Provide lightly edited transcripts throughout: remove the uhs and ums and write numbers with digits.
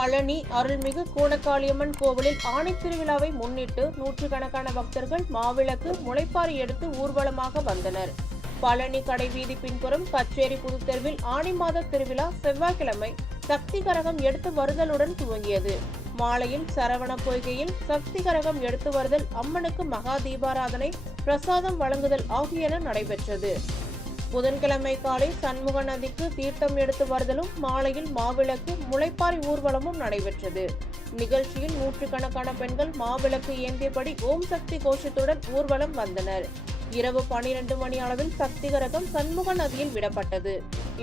பழனி அருள்மிகு கூடக்காளியம்மன் கோவிலில் ஆணி திருவிழாவை முன்னிட்டு நூற்றுக்கணக்கான பக்தர்கள் மாவிளக்கு முளைப்பாரி எடுத்து ஊர்வலமாக வந்தனர். பழனி கடைவீதி பின்புறம் கச்சேரி புதுத்தெருவில் ஆணி மாத திருவிழா செவ்வாய்க்கிழமை சக்தி கரகம் எடுத்து வருதலுடன் துவங்கியது. மாலையில் சரவண பொய்கையில் சக்தி கரகம் எடுத்து வருதல், அம்மனுக்கு மகா தீபாராதனை, பிரசாதம் வழங்குதல் ஆகியன நடைபெற்றது. புதன்கிழமை காலை சண்முக நதிக்கு தீர்த்தம் எடுத்து வருதலும், மாலையில் மாவிளக்கு முளைப்பாரி ஊர்வலமும் நடைபெற்றது. நிகழ்ச்சியில் நூற்றுக்கணக்கான பெண்கள் மாவிளக்கு ஏந்தியபடி ஓம் சக்தி கோஷத்துடன் ஊர்வலம் வந்தனர். இரவு 12 மணி அளவில் சக்தி கரகம் சண்முக நதியில் விடப்பட்டது.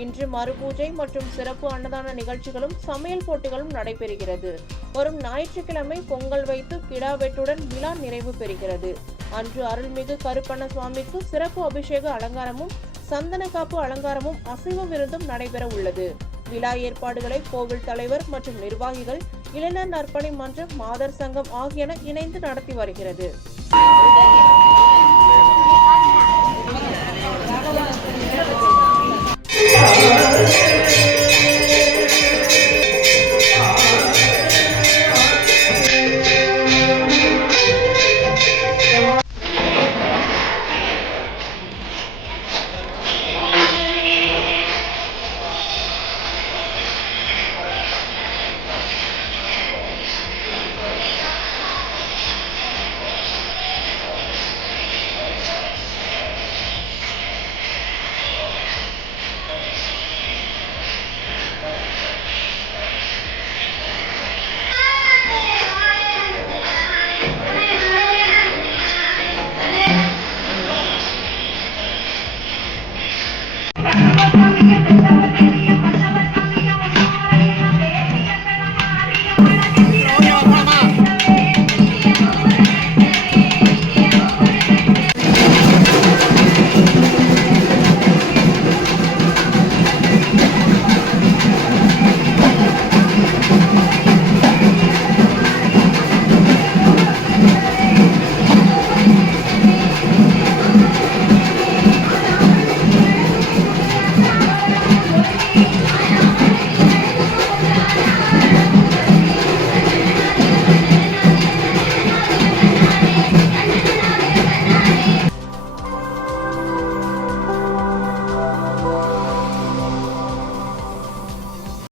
இன்று மறுபூஜை மற்றும் சிறப்பு அன்னதான நிகழ்ச்சிகளும் சமையல் போட்டிகளும் நடைபெறுகிறது. வரும் ஞாயிற்றுக்கிழமை பொங்கல் வைத்து கிடா வெட்டுடன் விழா நிறைவு பெறுகிறது. அன்று அருள்மிகு கருப்பண்ண சுவாமிக்கு சிறப்பு அபிஷேக அலங்காரமும் சந்தன காப்பு அலங்காரமும் அசைவ விருந்தும் நடைபெற உள்ளது. விழா ஏற்பாடுகளை கோவில் தலைவர் மற்றும் நிர்வாகிகள், இளைஞர் நற்பணி மன்றம், மாதர் சங்கம் ஆகியன இணைந்து நடத்தி வருகிறது.